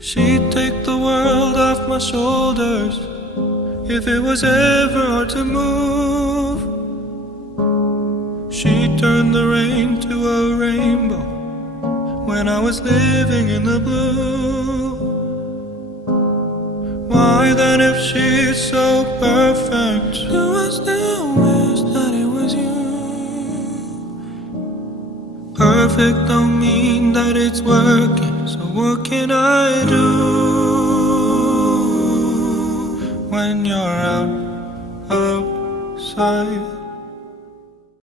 She'd take the world off my shoulders if it was ever hard to move. She'd turn the rain to a rainbow when I was living in the blue. Why then, if she's so perfect, do I still wish that it was you? Perfect don't mean that it's working, so what can I do when you're outside?